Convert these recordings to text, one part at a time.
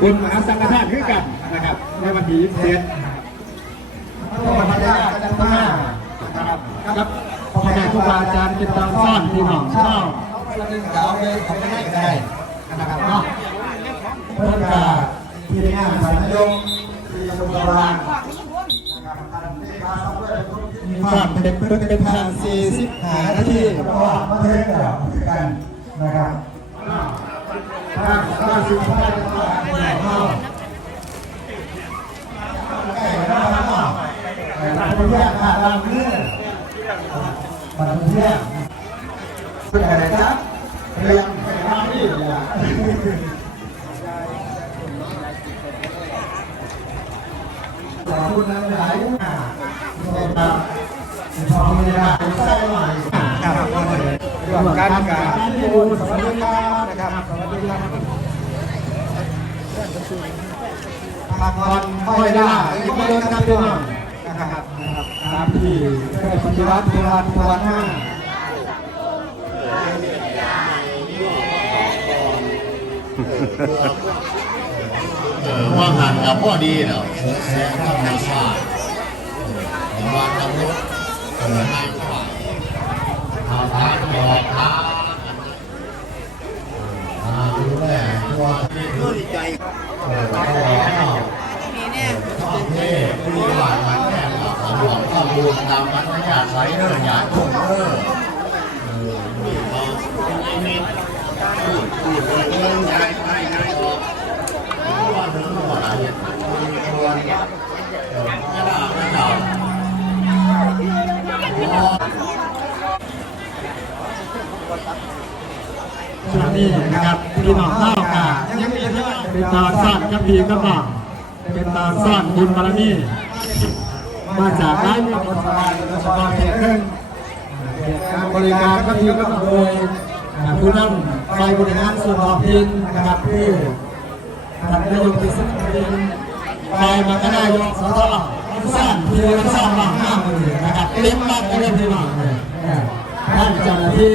บุญมหาสังฆทานคือกันนะครับ ในวันที่เจ็ดพ่อพญาก็จะมานะครับครับพ่อแม่ครูบาอาจารย์เป็นตามซ่อนพี่น้องเช่าวันนึงเราไปทำได้ก็ได้นะครับเนาะเพื่อนกาที่งานสารยงที่ยมบาลนะครับการที่มาสำเร็จมีความเป็นเพื่อนเป็นทางสี่สิบห้านาทีเพราะว่ามาเทศแล้วกันนะครับถ้าถ้าสิ่งที่ได้ก็เข้าใกล้แล้วนะครับมัน เพื่อนขาดลำเนื้อมันเพื่อนเป็นอะไรจ๊ะเรียนไปทำนี่เลยอะขอบคุณนะหลายอะครับพอมีเวลาใส่หน่อยครับ รวมกันกับที่บุญสวัสดีครับนะครับสวัสดีครับพักผ่อนค่อยได้ที่เดินกันด้วยนะครับตามที่เคยปฏิวัติทุวันทุวันห้าว่างานกับพ่อดีเนาะแสงธรรมชาติว่าทำรถเออให้ฝ่าย ทางทางบอกทางทางดูแลตัวที่อใจเออพ่อท่องเทพที่หวานมันแน่นเราของหลวงพ่อบูนตามมันพญาไสเด้อหยาดคงเด้ออ นี้นะครับพี่น้องเล่ากายังมีเป็นตาซ่อนกับพีกับน้องเป็นตาซ่อนบุญบารมีมาจากร้านกับคนสบายโดยเฉพาะเขตครึ่งเขตการบริการก็พี่ก็ต้องโดยผู้นำไฟบริหารส่วนท้องถิ่นนะครับที่ท่านนายกเทศมนตรีไฟมากระได้ยกสทสร้างที่สร้างบ้านห้ามื่นนะครับเต็มบ้านกันเลยพี่น้องเลยท่านเจ้าหน้าที่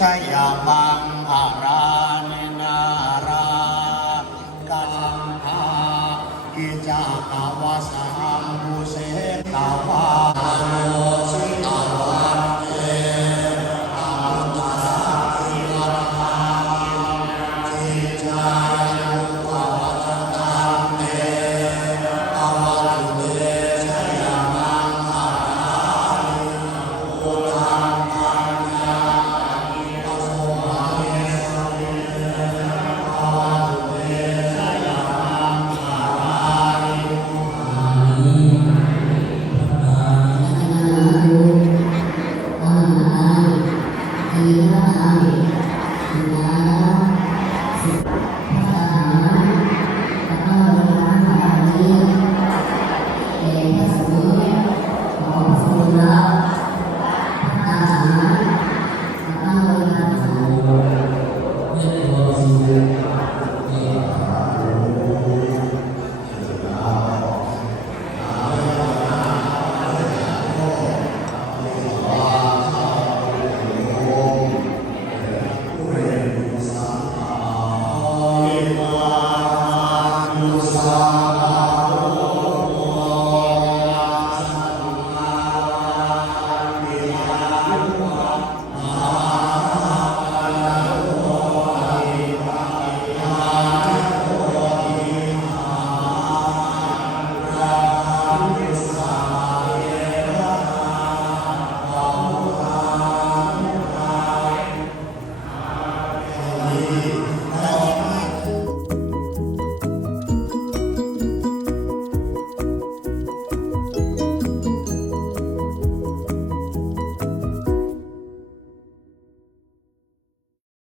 ชยบังอาราเนนารากัลหากิจากวาสัมบุเสตาวา 你们要哪里？